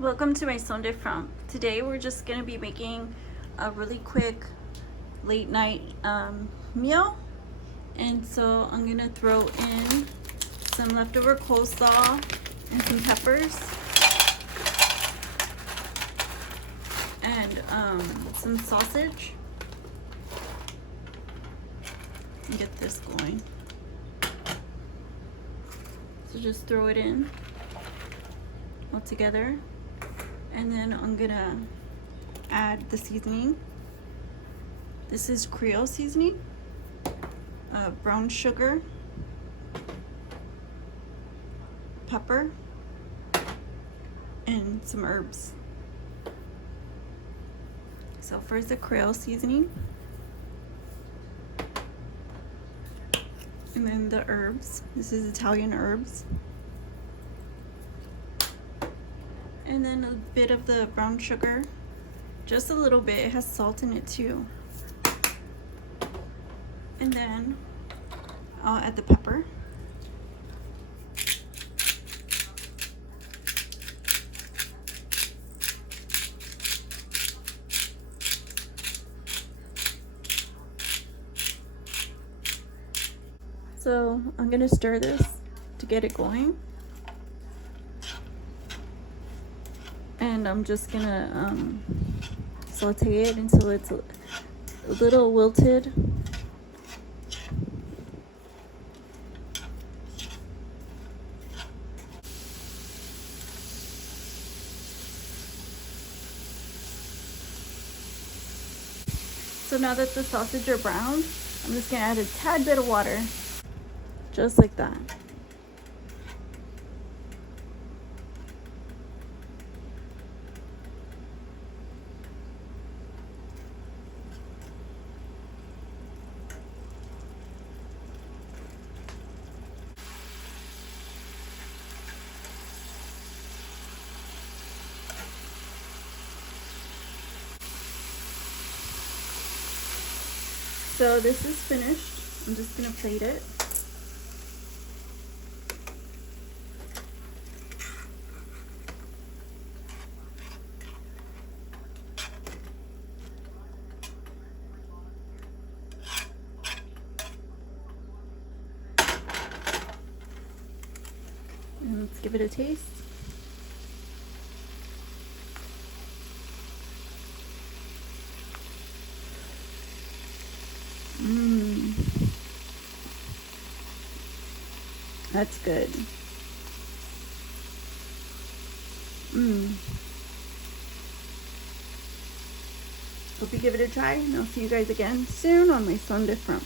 Welcome to my Sauté from. Today we're just gonna be making a really quick late night meal, and so I'm gonna throw in some leftover coleslaw and some peppers and some sausage. And get this going. So just throw it in all together. And then I'm gonna add the seasoning. This is Creole seasoning, brown sugar, pepper, and some herbs. So first the Creole seasoning, and then the herbs. This is Italian herbs. And then a bit of the brown sugar, just a little bit. It has salt in it too. And then I'll add the pepper. So I'm gonna stir this to get it going. And I'm just gonna saute it until it's a little wilted. So now that the sausage are browned, I'm just gonna add a tad bit of water, just like that. So this is finished. I'm just gonna plate it. And let's give it a taste. That's good. Hope you give it a try, and I'll see you guys again soon on my Sauté from.